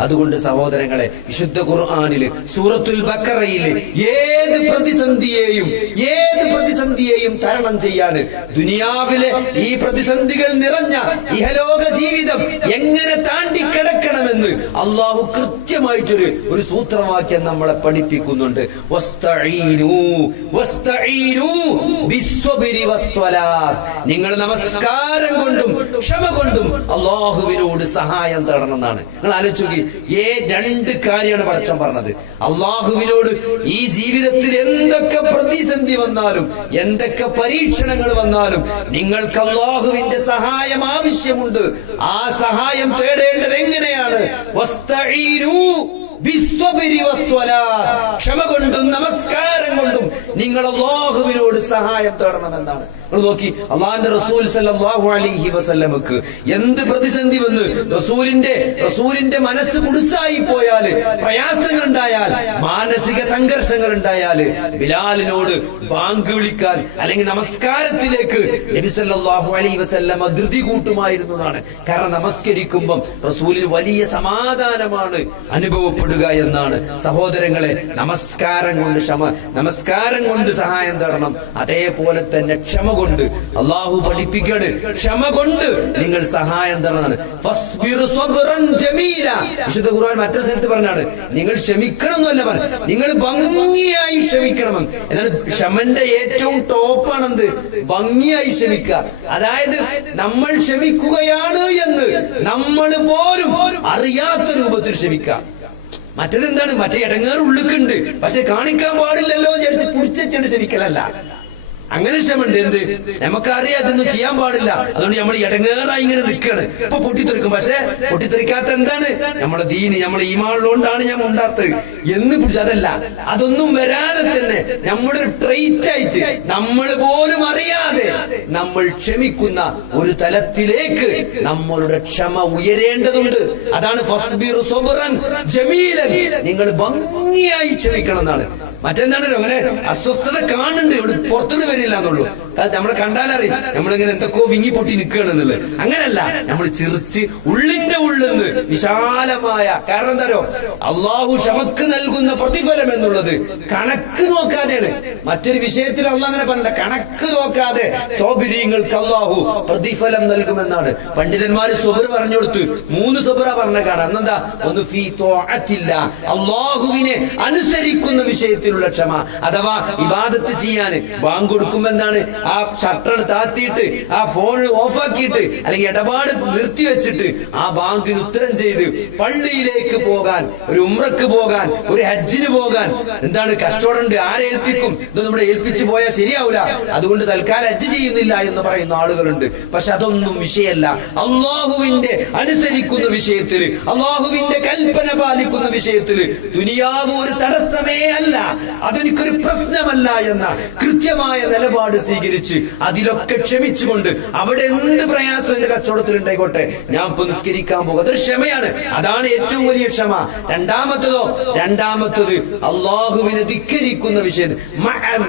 അതുകൊണ്ട് സഹോദരങ്ങളെ വിശുദ്ധ ഖുർആാനിൽ സൂറത്തുൽ ബക്കറയിൽ ഏത് പ്രതിസന്ധിയെയും ഏത് പ്രതിസന്ധിയെയും തരണം ചെയ്യാന് ദുനിയാവിലെ ഈ പ്രതിസന്ധികൾ നിറഞ്ഞ ഇഹലോക ജീവിതം എങ്ങനെ താണ്ടിക്കിടക്കണമെന്ന് അള്ളാഹു കൃത്യമായിട്ടൊരു ഒരു സൂത്രവാക്യം നമ്മളെ പഠിപ്പിക്കുന്നുണ്ട്. നിങ്ങൾ നമസ്കാരം കൊണ്ടും ക്ഷമ കൊണ്ടും അള്ളാഹുവിനോട് സഹായം തേടണം എന്നാണ് നിങ്ങൾ ആലോചിച്ചു നോക്കി ഏ രണ്ട് കാര്യമാണ് പടച്ചം പറഞ്ഞത്. അള്ളാഹുവിനോട് ഈ ജീവിതത്തിൽ എന്തൊക്കെ പ്രതിസന്ധി വന്നാലും എന്തൊക്കെ പരീക്ഷണങ്ങൾ വന്നാലും നിങ്ങൾക്ക് അള്ളാഹുവിന്റെ സഹായം ആവശ്യമുണ്ട്. ആ സഹായം തേടേണ്ടത് എങ്ങനെയാണ്? ക്ഷമ കൊണ്ടും നമസ്കാരം കൊണ്ടും നിങ്ങൾ അള്ളാഹുവിനോട് സഹായം തേടണമെന്നാണ് നിങ്ങൾ നോക്കി അള്ളാഹിന്റെ റസൂൽ സല്ലല്ലാഹു അലൈഹി വസല്ലമക്ക് എന്ത് പ്രതിസന്ധി വന്ന് റസൂലിന്റെ റസൂലിന്റെ മനസ്സ് കുടുസായി പോയാൽ പ്രയാസങ്ങൾ ഉണ്ടായാൽ മാനസിക സംഘർഷങ്ങൾ ഉണ്ടായാൽ ബിലാലിനോട് ബാങ്ക് വിളിക്കാൻ അല്ലെങ്കിൽ നമസ്കാരത്തിലേക്ക് നബി സല്ലല്ലാഹു അലൈഹി വസല്ലമ ധൃതി കൂട്ടുമായിരുന്നു എന്നാണ്. കാരണം നമസ്കരിക്കുമ്പം റസൂലിന് വലിയ സമാധാനമാണ് അനുഭവപ്പെടുക എന്നാണ്. സഹോദരങ്ങളെ നമസ്കാരം കൊണ്ട് ക്ഷമ നമസ്കാരം കൊണ്ട് സഹായം തേടണം. അതേപോലെ തന്നെ ക്ഷമ കൊണ്ട് അള്ളാഹു പഠിപ്പിക്കണ് ക്ഷമ കൊണ്ട് നിങ്ങൾ സഹായം തരണതാണ്. വിശുദ്ധ ഖുർആൻ മറ്റൊരു സ്ഥലത്ത് പറഞ്ഞാണ്. നിങ്ങൾ ക്ഷമിക്കണം എന്നല്ല പറഞ്ഞു. നിങ്ങൾ ഭംഗിയായി ക്ഷമിക്കണം. എന്നാണ് ക്ഷമന്റെ ഏറ്റവും ടോപ്പാണെന്ത്? ഭംഗിയായി ക്ഷമിക്കുക. അതായത് നമ്മൾ ക്ഷമിക്കുകയാണ് എന്ന് നമ്മൾ പോലും അറിയാത്ത രൂപത്തിൽ ക്ഷമിക്കുക. മറ്റേതെന്താണ്? മറ്റേ ഇടങ്ങേറ് ഉള്ളിക്കുണ്ട്. പക്ഷെ കാണിക്കാൻ പാടില്ലല്ലോ വിചാരിച്ച് പിടിച്ചുണ്ട് ക്ഷമിക്കലല്ല. അങ്ങനെ ക്ഷമുണ്ട് എന്ത്? നമുക്കറിയാം ഇതൊന്നും ചെയ്യാൻ പാടില്ല. അതുകൊണ്ട് നമ്മൾ ഇടങ്ങേറായി ഇങ്ങനെ നിൽക്കുകയാണ്. ഇപ്പൊ പൊട്ടിത്തെറിക്കും. പക്ഷെ പൊട്ടിത്തെറിക്കാത്ത എന്താണ്? നമ്മളെ ദീന് നമ്മളെ ഈമാളിലോണ്ടാണ് ഞാൻ ഉണ്ടാത്തത്. എന്ന് പിടിച്ച് അതല്ല. അതൊന്നും വരാതെ തന്നെ നമ്മുടെ ഒരു ട്രൈറ്റ് ആയിട്ട് നമ്മൾ പോലും അറിയാതെ നമ്മൾ ക്ഷമിക്കുന്ന ഒരു തലത്തിലേക്ക് നമ്മളുടെ ക്ഷമ ഉയരേണ്ടതുണ്ട്. അതാണ് നിങ്ങൾ ഭംഗിയായി ക്ഷമിക്കണം എന്നാണ്. മറ്റെന്താണല്ലോ അങ്ങനെ അസ്വസ്ഥത കാണുന്നുണ്ട്. ഇവിടെ പുറത്തുനിന്ന് വരില്ല എന്നുള്ളൂ. അത് നമ്മളെ കണ്ടാലറിയും. നമ്മളിങ്ങനെ എന്തൊക്കെയോ വിങ്ങി പൊട്ടി നിൽക്കുകയാണെന്നുള്ളത് അങ്ങനല്ല. നമ്മൾ ചിറിച്ച് ഉള്ളിന്റെ ഉള്ളിന്ന് വിശാലമായ കാരണം എന്താരോ അള്ളാഹു ക്ഷമക്ക് നൽകുന്ന പ്രതിഫലം എന്നുള്ളത് കണക്ക് നോക്കാതെയാണ്. മറ്റൊരു വിഷയത്തിൽ അള്ളാഹ് അങ്ങനെ പറഞ്ഞില്ല. കണക്ക് നോക്കാതെ സൗബിര്യങ്ങൾക്ക് അള്ളാഹു പ്രതിഫലം നൽകുമെന്നാണ്. പണ്ഡിതന്മാർ സുബർ പറഞ്ഞു കൊടുത്തു. മൂന്ന് സുബറ പറഞ്ഞ കാണാം. എന്നെന്താ ഒന്ന് ഫീ തോറ്റില്ല അള്ളാഹുവിനെ അനുസരിക്കുന്ന വിഷയത്തിലുള്ള ക്ഷമ. അഥവാ ഇബാദത്ത് ചെയ്യാൻ ബാങ്ക് കൊടുക്കുമ്പോ എന്താണ്? ആ ഷട്ടർ താത്തിയിട്ട് ആ ഫോൺ ഓഫാക്കിയിട്ട് അല്ലെങ്കിൽ ഇടപാട് നിർത്തിവെച്ചിട്ട് ആ ബാങ്കിന് ഉത്തരം ചെയ്ത് പള്ളിയിലേക്ക് പോകാൻ ഒരു ഉമ്രക്ക് പോകാൻ ഒരു ഹജ്ജിന് പോകാൻ. എന്താണ്? കച്ചവടമുണ്ട് ആരെ ഏൽപ്പിക്കും? ഇത് നമ്മുടെ ഏൽപ്പിച്ചു പോയാൽ ശരിയാവില്ല അതുകൊണ്ട് തൽക്കാലം ഹജ്ജ് ചെയ്യുന്നില്ല എന്ന് പറയുന്ന ആളുകളുണ്ട്. പക്ഷെ അതൊന്നും വിഷയമല്ല. അള്ളാഹുവിന്റെ അനുസരിക്കുന്ന വിഷയത്തിൽ അള്ളാഹുവിന്റെ കൽപ്പന പാലിക്കുന്ന വിഷയത്തിൽ ദുനിയാവ് ഒരു തടസ്സമേ അല്ല. അതെനിക്കൊരു പ്രശ്നമല്ല എന്ന കൃത്യമായ നിലപാട് സ്വീകരിച്ച് അതിലൊക്കെ ക്ഷമിച്ചുകൊണ്ട് അവിടെ എന്ത് പ്രയാസം എന്റെ കച്ചവടത്തിൽ ഉണ്ടായിക്കോട്ടെ ഞാൻ ഇപ്പൊ നിസ്കരിക്കാൻ പോകും. അതൊരു ക്ഷമയാണ്. അതാണ് ഏറ്റവും വലിയ ക്ഷമ. രണ്ടാമത്തതോ? രണ്ടാമത്തത് അള്ളാഹുവിനെ ധിക്കരിക്കുന്ന വിഷയത്തിൽ.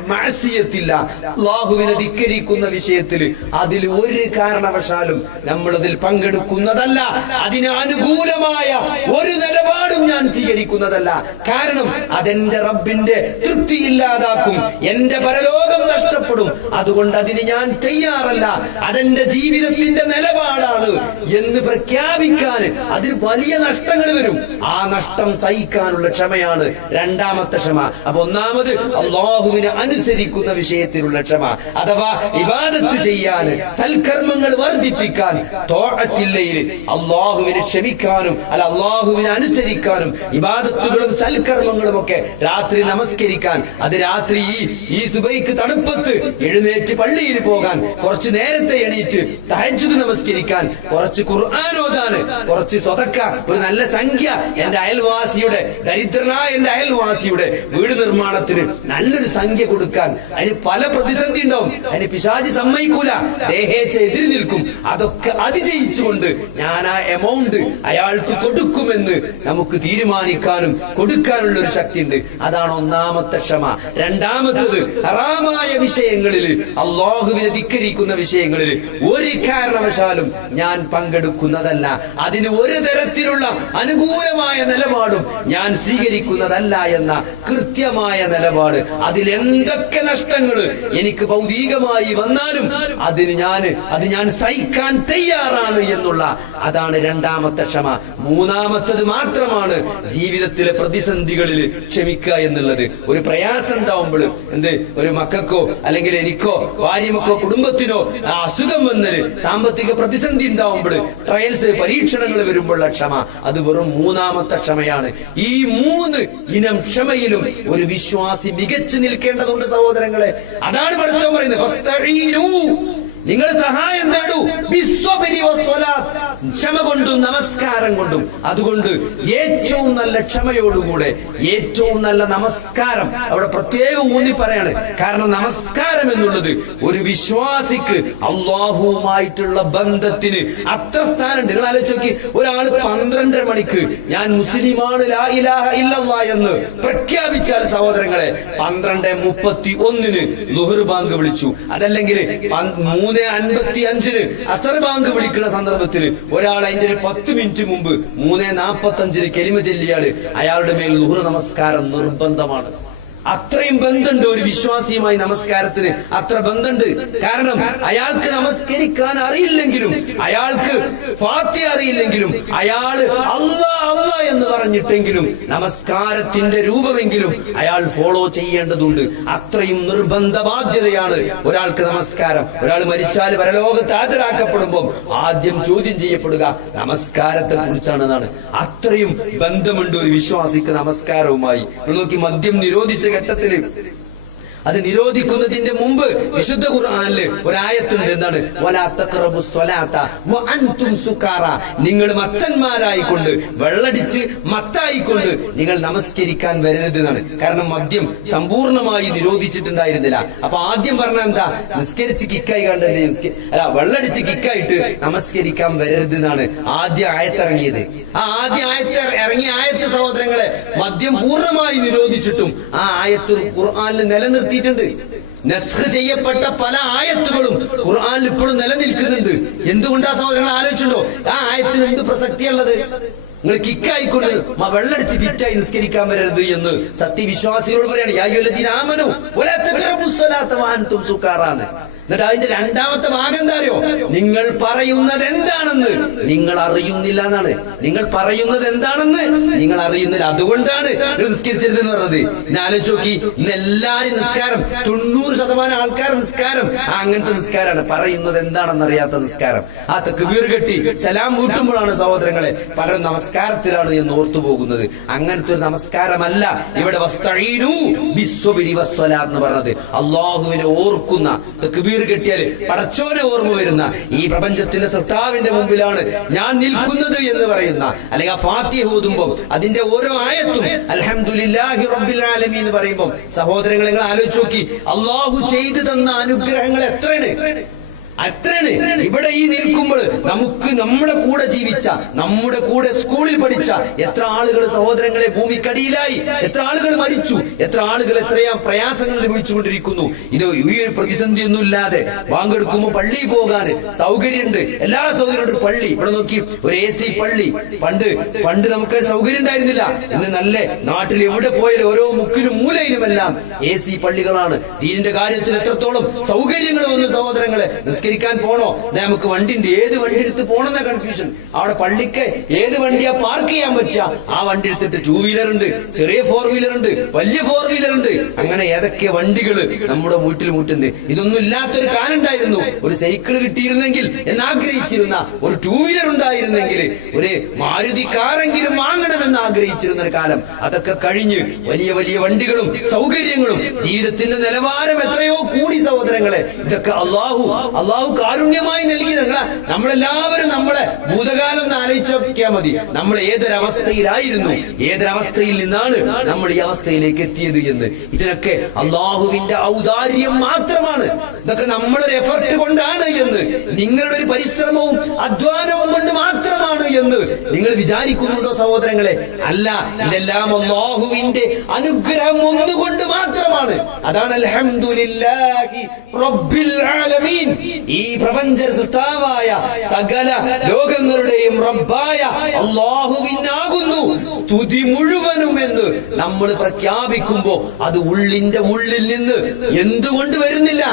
മഅസിയത്തില്ല. അള്ളാഹുവിനെ ധിക്കരിക്കുന്ന വിഷയത്തിൽ അതിൽ ഒരു കാരണവശാലും നമ്മളതിൽ പങ്കെടുക്കുന്നതല്ല. അതിന് അനുകൂലമായ ഒരു നിലപാടും ഞാൻ സ്വീകരിക്കുന്നതല്ല. കാരണം അതെന്റെ റബ്ബിന്റെ തൃപ്തി ഇല്ലാതാക്കും എന്റെ പരലോകം നഷ്ടപ്പെടും. അതുകൊണ്ട് അതിന് ഞാൻ തയ്യാറല്ല. അതെന്റെ ജീവിതത്തിന്റെ നിലപാടാണ് എന്ന് പ്രഖ്യാപിക്കാൻ അതിന് വലിയ നഷ്ടങ്ങൾ വരും. ആ നഷ്ടം സഹിക്കാനുള്ള ക്ഷമയാണ് രണ്ടാമത്തെ ക്ഷമ. അപ്പൊ ഒന്നാമത് അള്ളാഹുവിനെ അനുസരിക്കുന്ന വിഷയത്തിലുള്ള ക്ഷമ. അഥവാ വിവാദത്ത് ചെയ്യാൻ സൽക്കർമ്മങ്ങൾ വർദ്ധിപ്പിക്കാൻ തോഴത്തില്ലയിൽ അള്ളാഹുവിനെ ക്ഷമിക്കാനും അല്ല അള്ളാഹുവിനെ അനുസരിക്കാനും ഇബാദത്തുകളും സൽക്കർമ്മങ്ങളും ഒക്കെ രാത്രി നമസ്കരിക്കാൻ അത് രാത്രി ഈ ഈ സുബൈക്ക് തണുപ്പത്ത് എഴുന്നേറ്റ് പള്ളിയിൽ പോകാൻ കുറച്ച് നേരത്തെ എണീറ്റ് തഹജുദ് നമസ്കരിക്കാൻ കുറച്ച് ഖുർആൻ കുറച്ച് സ്വതക്ക ഒരു നല്ല സംഖ്യ എന്റെ അയൽവാസിയുടെ ദരിദ്രനായ എന്റെ അയൽവാസിയുടെ വീട് നിർമ്മാണത്തിന് നല്ലൊരു സംഖ്യ കൊടുക്കാൻ അതിന് പല പ്രതിസന്ധി ഉണ്ടാവും. അതിന് പിശാചി സമ്മതിക്കൂല. ദേഹേച്ച എതിരി നിൽക്കും. അതൊക്കെ അതിജയിച്ചുകൊണ്ട് ഞാൻ ആ എമൗണ്ട് അയാൾക്ക് കൊടുക്കുമെന്ന് നമുക്ക് തീരുമാനിക്കാനും കൊടുക്കാനുള്ള ഒരു ശക്തി ഉണ്ട് അതാണ് ഒന്നാമത്തെ ക്ഷമ. രണ്ടാമത്തത് ഹറാമായ വിഷയങ്ങളിൽ അള്ളാഹുവിനെ ധിക്കരിക്കുന്ന വിഷയങ്ങളിൽ ഒരു കാരണവശാലും ഞാൻ പങ്കെടുക്കുന്നതല്ല. അതിന് ഒരു തരത്തിലുള്ള അനുകൂലമായ നിലപാടും ഞാൻ സ്വീകരിക്കുന്നതല്ല എന്ന കൃത്യമായ നിലപാട്. അതിൽ എന്തൊക്കെ നഷ്ടങ്ങൾ എനിക്ക് ഭൗതികമായി വന്നാലും അതിന് ഞാൻ അത് ഞാൻ സഹിക്കാൻ തയ്യാറാണ് എന്നുള്ള അതാണ് രണ്ടാമത്തെ ക്ഷമ. മൂന്നാമത്തത് മാത്രമാണ് ജീവിതത്തിലെ പ്രതിസന്ധികളിൽ ക്ഷമിക്കുക എന്നുള്ളത്. ഒരു പ്രയാസം ഉണ്ടാവുമ്പോൾ എന്ത്? ഒരു മക്കൾക്കോ അല്ലെങ്കിൽ എനിക്കോ ഭാര്യമക്കോ കുടുംബത്തിനോ ആ അസുഖം വന്നത് സാമ്പത്തിക പ്രതിസന്ധി ഉണ്ടാവുമ്പോൾ ട്രയൽസ് പരീക്ഷണങ്ങൾ വരുമ്പോഴുള്ള ക്ഷമ. അത് വെറും മൂന്നാമത്തെ ക്ഷമയാണ്. ഈ മൂന്ന് ഇനം ക്ഷമയിലും ഒരു വിശ്വാസി മികച്ചു നിൽക്കേണ്ടതുണ്ട് സഹോദരങ്ങളെ. അതാണ് പഠിച്ചോ പറയുന്നത്. നിങ്ങൾ സഹായം തേടൂ. ക്ഷമ കൊണ്ടും നമസ്കാരം കൊണ്ടും. അതുകൊണ്ട് ഏറ്റവും നല്ല ക്ഷമയോടുകൂടെ ഏറ്റവും നല്ല നമസ്കാരം. അവിടെ പ്രത്യേകം ഊന്നി പറയാണ്. കാരണം നമസ്കാരം എന്നുള്ളത് ഒരു വിശ്വാസിക്ക് അള്ളാഹുവുമായിട്ടുള്ള ബന്ധത്തിന് അത്ര സ്ഥാനമുണ്ട്. നിങ്ങൾ ആലോചിച്ചോക്കി ഒരാൾ പന്ത്രണ്ടര മണിക്ക് ഞാൻ മുസ്ലിമാണ് ലാ ഇലാഹ എന്ന് പ്രഖ്യാപിച്ചാൽ സഹോദരങ്ങളെ പന്ത്രണ്ട് മുപ്പത്തി ഒന്നിന് ലുഹർ ബാങ്ക് വിളിച്ചു. അതല്ലെങ്കിൽ പൻ- മൂന്ന് അൻപത്തി അഞ്ചിന് അസർ ബാങ്ക് വിളിക്കുന്ന സന്ദർഭത്തിൽ ഒരാൾ അതിന്റെ ഒരു പത്ത് മിനിറ്റ് മുമ്പ് മൂന്ന് നാപ്പത്തി അഞ്ചിന് കെലിമ ചെല്ലിയാൽ അയാളുടെ മേൽ ലുഹർ നമസ്കാരം നിർബന്ധമാണ്. അത്രയും ബന്ധമുണ്ട് ഒരു വിശ്വാസിയുമായി നമസ്കാരത്തിന്. അത്ര ബന്ധമുണ്ട് കാരണം അയാൾക്ക് നമസ്കരിക്കാൻ അറിയില്ലെങ്കിലും അയാൾക്ക് ഫാത്തി അറിയില്ലെങ്കിലും അയാൾ അല്ല എന്ന് പറഞ്ഞിട്ടെങ്കിലും നമസ്കാരത്തിന്റെ രൂപമെങ്കിലും അയാൾ ഫോളോ ചെയ്യേണ്ടതുണ്ട്. അത്രയും നിർബന്ധ ബാധ്യതയാണ് ഒരാൾക്ക് നമസ്കാരം. ഒരാൾ മരിച്ചാൽ പരലോകത്ത് ഹാജരാക്കപ്പെടുമ്പോൾ ആദ്യം ചോദ്യം ചെയ്യപ്പെടുക നമസ്കാരത്തെ കുറിച്ചാണെന്നാണ്. അത്രയും ബന്ധമുണ്ട് ഒരു വിശ്വാസിക്ക് നമസ്കാരവുമായി. നോക്കി മദ്യം നിരോധിച്ച ഘട്ടത്തിൽ അത് നിരോധിക്കുന്നതിന്റെ മുമ്പ് വിശുദ്ധ ഖുർആനിൽ ഒരായത്തുണ്ട് എന്താണ്? നിങ്ങൾ മത്തന്മാരായിക്കൊണ്ട് വെള്ളടിച്ച് മത്തായിക്കൊണ്ട് നിങ്ങൾ നമസ്കരിക്കാൻ വരരുത് എന്നാണ്. കാരണം മദ്യം സമ്പൂർണമായി നിരോധിച്ചിട്ടുണ്ടായിരുന്നില്ല. അപ്പൊ ആദ്യം പറഞ്ഞ എന്താ? നിസ്കരിച്ച് കിക്കായി കണ്ട് അല്ല? വെള്ളടിച്ച് കിക്കായിട്ട് നമസ്കരിക്കാൻ വരരുത് എന്നാണ് ആദ്യ ആയത്തിറങ്ങിയത്. ആ ആദ്യ ആയത്ത് ഇറങ്ങിയ ആയത്ത് സഹോദരങ്ങളെ മദ്യം പൂർണമായി നിരോധിച്ചിട്ടും ആ ആയത്ത് ഖുർആനിൽ നിലനിർത്തിയിട്ടുണ്ട് നസ്ഖ് ചെയ്യപ്പെട്ട പല ആയത്തുകളും ഖുർആാനിൽ ഇപ്പോഴും നിലനിൽക്കുന്നുണ്ട്. എന്തുകൊണ്ടാ സഹോദരങ്ങൾ ആലോചിച്ചുണ്ടോ ആ ആയത്തിന് എന്ത് പ്രസക്തിയുള്ളത് നിങ്ങൾ കിക്കായിക്കൊണ്ട് വെള്ളടിച്ച് ഫിറ്റായി നിസ്കരിക്കാൻ വരരുത് എന്ന് സത്യവിശ്വാസികളോട് പറയാണ്. എന്നിട്ട് അതിന്റെ രണ്ടാമത്തെ ഭാഗം എന്താ അറിയോ? നിങ്ങൾ പറയുന്നത് എന്താണെന്ന് നിങ്ങൾ അറിയുന്നില്ല എന്നാണ്. നിങ്ങൾ പറയുന്നത് എന്താണെന്ന് നിങ്ങൾ അറിയുന്നില്ല. അതുകൊണ്ടാണ് നിങ്ങൾ നിസ്കരിച്ചരുതെന്ന് പറഞ്ഞത്. ഇന്ന് ആലോചിച്ച് നോക്കി. എല്ലാരും നിസ്കാരം തൊണ്ണൂറ് ശതമാനം ആൾക്കാർ നിസ്കാരം. അങ്ങനത്തെ നിസ്കാരമാണ്. പറയുന്നത് എന്താണെന്ന് അറിയാത്ത നിസ്കാരം. ആ തെക്കുബീർ കെട്ടി സലാം വീട്ടുമ്പോഴാണ് സഹോദരങ്ങളെ പലരും നമസ്കാരത്തിലാണ് എന്ന് ഓർത്തു പോകുന്നത്. അങ്ങനത്തെ ഒരു നമസ്കാരമല്ല ഇവിടെ എന്ന് പറഞ്ഞത്. അള്ളാഹുവിനെ ഓർക്കുന്ന തെക്കുബീർ കെട്ടിയാൽ പടച്ചോനെ ഓർമ്മ വരുന്ന ഈ പ്രപഞ്ചത്തിന്റെ സൃഷ്ടാവിന്റെ മുമ്പിലാണ് ഞാൻ നിൽക്കുന്നത് എന്ന് പറയുന്ന അല്ലെങ്കിൽ ആ ഫാത്തിഹ ഓതുമ്പോൾ അതിന്റെ ഓരോ ആയത്തും അൽഹംദുലില്ലാഹി റബ്ബിൽ ആലമീൻ എന്ന് പറയുമ്പോൾ സഹോദരങ്ങളെ നിങ്ങൾ ആലോചിച്ച് നോക്കി അള്ളാഹു ചെയ്തു തന്ന അനുഗ്രഹങ്ങൾ എത്രയാണ്? അത്രയാണ് ഇവിടെ ഈ നിൽക്കുമ്പോൾ നമുക്ക് നമ്മുടെ കൂടെ ജീവിച്ച നമ്മുടെ കൂടെ സ്കൂളിൽ പഠിച്ച എത്ര ആളുകൾ സഹോദരങ്ങളെ ഭൂമിക്കടിയിലായി എത്ര ആളുകൾ മരിച്ചു എത്ര ആളുകൾ എത്രയാ പ്രയാസങ്ങൾ അനുഭവിച്ചുകൊണ്ടിരിക്കുന്നു. ഇത് ഈ ഒരു പ്രതിസന്ധിയൊന്നും ഇല്ലാതെ വാങ്കെടുക്കുമ്പോൾ പള്ളിയിൽ പോകാൻ സൗകര്യമുണ്ട്. എല്ലാ സൗകര്യമുണ്ട് പള്ളി. ഇവിടെ നോക്കി ഒരു എ സി പള്ളി. പണ്ട് പണ്ട് നമുക്ക് സൗകര്യം ഉണ്ടായിരുന്നില്ല. ഇന്ന് നല്ല നാട്ടിൽ എവിടെ പോയാലും ഓരോ മുക്കിലും മൂലയിലുമെല്ലാം എ സി പള്ളികളാണ്. ദീനിന്റെ കാര്യത്തിൽ എത്രത്തോളം സൗകര്യങ്ങൾ വന്ന് സഹോദരങ്ങളെ. നിസ്കരിക്കാൻ പോണോ? നമുക്ക് വണ്ടിണ്ട് ഏത് വണ്ടി എടുത്ത് പോണെന്ന കൺഫ്യൂഷൻ അവിടെ പള്ളിക്ക് ഏത് വണ്ടിയാ പാർക്ക് ചെയ്യാൻ പറ്റുക ആ വണ്ടി എടുത്തിട്ട് ടൂ വീലർ ഉണ്ട്. ചെറിയ ഫോർ വീലർ ഉണ്ട്. വലിയ ഫോർ വീലർ ഉണ്ട്. അങ്ങനെ ഏതൊക്കെ വണ്ടികൾ നമ്മുടെ വീട്ടിൽ മൂട്ടുണ്ട് ഇതൊന്നും ഇല്ലാത്തൊരു കാലം ഉണ്ടായിരുന്നു ഒരു സൈക്കിൾ കിട്ടിയിരുന്നെങ്കിൽ എന്നാഗ്രഹിച്ചിരുന്ന ഒരു ടൂ വീലർ ഉണ്ടായിരുന്നെങ്കിൽ ഒരു മാരുതി കാറെങ്കിലും ആഗ്രഹിച്ചിരുന്ന ഒരു കാലം. അതൊക്കെ കഴിഞ്ഞ് വലിയ വലിയ വണ്ടികളും സൗകര്യങ്ങളും ജീവിതത്തിന്റെ നിലവാരം എത്രയോ കൂടി സഹോദരങ്ങളെ ഇതൊക്കെ അള്ളാഹു അള്ളാഹു കാരുണ്യമായി നൽകി നിങ്ങളെ നമ്മളെല്ലാവരും നമ്മളെ ഭൂതകാലം ഒന്ന് ആലോചിച്ചാൽ മതി. നമ്മൾ ഏതൊരവസ്ഥയിലായിരുന്നു? ഏതൊരവസ്ഥയിൽ നിന്നാണ് നമ്മൾ ഈ അവസ്ഥയിലേക്ക് എത്തിയത് എന്ന്? ഇതിനൊക്കെ അള്ളാഹുവിന്റെ ഔദാര്യം മാത്രമാണ്. ഇതൊക്കെ നമ്മളൊരു എഫർട്ട് കൊണ്ടാണ് എന്ന്. നിങ്ങളുടെ ഒരു പരിശ്രമവും അധ്വാനവും കൊണ്ട് മാത്രമാണ് എന്ന് നിങ്ങൾ വിചാരിക്കുന്നുണ്ടോ സഹോദരങ്ങളെ? അല്ല ഇതെല്ലാം അള്ളാഹുവിന്റെ അനുഗ്രഹം ഒന്നുകൊണ്ട് മാത്രമാണ്. അതാണ് ഈ പ്രപഞ്ച സൃഷ്ടാവായ സകല ലോകങ്ങളുടെയും റബ്ബായ അള്ളാഹുവിനാകുന്നു. സ്തുതി മുഴുവനും എന്ന് നമ്മൾ പ്രഖ്യാപിക്കുമ്പോ അത് ഉള്ളിന്റെ ഉള്ളിൽ നിന്ന് എന്തുകൊണ്ട് വരുന്നില്ല?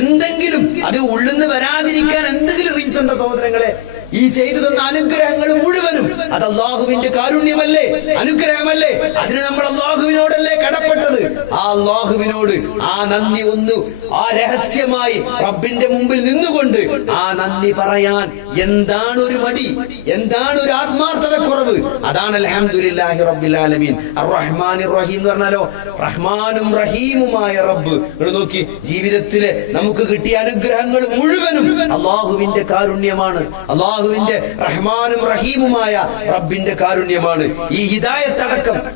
എന്തെങ്കിലും അത് ഉള്ളിൽ നിന്ന് വരാതിരിക്കാൻ എന്തെങ്കിലും റീസൺ സഹോദരങ്ങളെ? ഈ ചെയ്തു തന്ന അനുഗ്രഹങ്ങൾ മുഴുവനും അത് അള്ളാഹുവിന്റെ കാരുണ്യമല്ലേ? അനുഗ്രഹമല്ലേ? അതിന് നമ്മൾ അള്ളാഹുവിനോടല്ലേ കടപ്പെട്ടത് ആ അള്ളാഹുവിനോട് ആ നന്ദി ഒന്ന് ആ രഹസ്യമായി റബ്ബിന്റെ മുമ്പിൽ നിന്നുകൊണ്ട് ആ നന്ദി പറയാൻ എന്താണ് ഒരു മടി എന്താണ് ഒരു ആത്മാർത്ഥത കുറവ് അതാണ് റബ്ബിൽ ആലമീൻ. റഹീം എന്ന് പറഞ്ഞാലോ റഹ്മാനും റഹീമുമായ റബ്ബ്. നോക്കി ജീവിതത്തിലെ നമുക്ക് കിട്ടിയ അനുഗ്രഹങ്ങൾ മുഴുവനും അള്ളാഹുവിന്റെ കാരുണ്യമാണ്. അള്ളാഹുവിന്റെ റഹ്മാനും റഹീമുമായ റബ്ബിന്റെ കാരുണ്യമാണ്. ഈ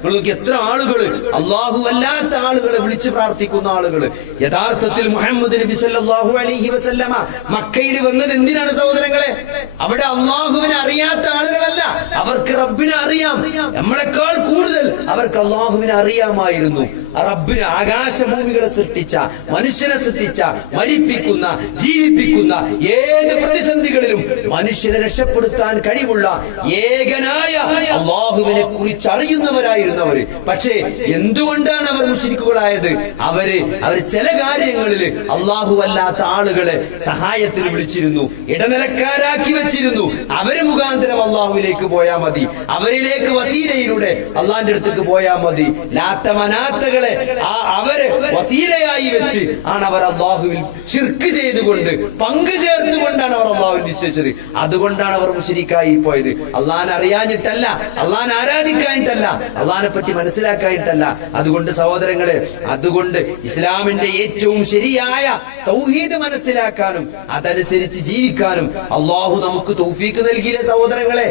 നിങ്ങൾ നോക്കി എത്ര ആളുകൾ അള്ളാഹു അല്ലാത്ത ആളുകളെ വിളിച്ച് പ്രാർത്ഥിക്കുന്ന ആളുകൾ യഥാർത്ഥത്തിൽ മുഹമ്മദ് നബി സല്ലല്ലാഹു അലൈഹി വസല്ലമ മക്കയിൽ വന്നത് എന്തിനാണ് സഹോദരങ്ങളെ? അവിടെ അള്ളാഹുവിനെ അറിയാത്ത ആളുകളല്ല. അവർക്ക് റബ്ബിനെ അറിയാം. നമ്മളെക്കാൾ കൂടുതൽ അവർക്ക് അള്ളാഹുവിനെ അറിയാമായിരുന്നു. റബ്ബിന് ആകാശഭൂമികളെ സൃഷ്ടിച്ച മനുഷ്യനെ സൃഷ്ടിച്ച മരിപ്പിക്കുന്ന ജീവിപ്പിക്കുന്ന ഏത് പ്രതിസന്ധികളിലും മനുഷ്യനെ രക്ഷപ്പെടുത്താൻ കഴിവുള്ള ഏകനായ അള്ളാഹുവിനെ കുറിച്ച് അറിയുന്നവരായിരുന്നു അവർ പക്ഷേ എന്തുകൊണ്ടാണ് അവർ മുഷിരിക്കുകളായത്? അവർ അവർ ചില കാര്യങ്ങളിൽ അള്ളാഹു അല്ലാത്ത ആളുകളെ സഹായത്തിന് വിളിച്ചിരുന്നു. ഇടനിലക്കാരാക്കി വെച്ചിരുന്നു അവർ മുഖാന്തരം അള്ളാഹുവിലേക്ക് പോയാൽ മതി. അവരിലേക്ക് വസീലയിലൂടെ അള്ളാന്റെ അടുത്തേക്ക് പോയാൽ മതി. ലാത്ത മനാത്തകളെ ആ അവർ വസീലയായി വെച്ച് ആണ് അവർ അള്ളാഹുവിൽ ഷിർക്ക് ചെയ്തുകൊണ്ട് പങ്കു ചേർത്തുകൊണ്ടാണ് അവർ അള്ളാഹുവിൽ വിശ്വസിച്ചത് അതുകൊണ്ടാണ് അവർ മുഷരിക്കായി പോയത്. അള്ളാഹാൻ അറിയാഞ്ഞിട്ടല്ല അള്ളാഹാൻ ആരാധിക്കാനിട്ടല്ല അള്ളഹാനെ പറ്റി മനസ്സിലാക്കാനിട്ടല്ല അതുകൊണ്ട് സഹോദരങ്ങളെ അതുകൊണ്ട് ഇസ്ലാമിന്റെ ഏറ്റവും ശരിയായ തൗഹീദ് മനസ്സിലാക്കാനും അതനുസരിച്ച് ജീവിക്കാനും അള്ളാഹു നമുക്ക് തൗഫീക്ക് നൽകിയില്ലേ സഹോദരങ്ങളെ?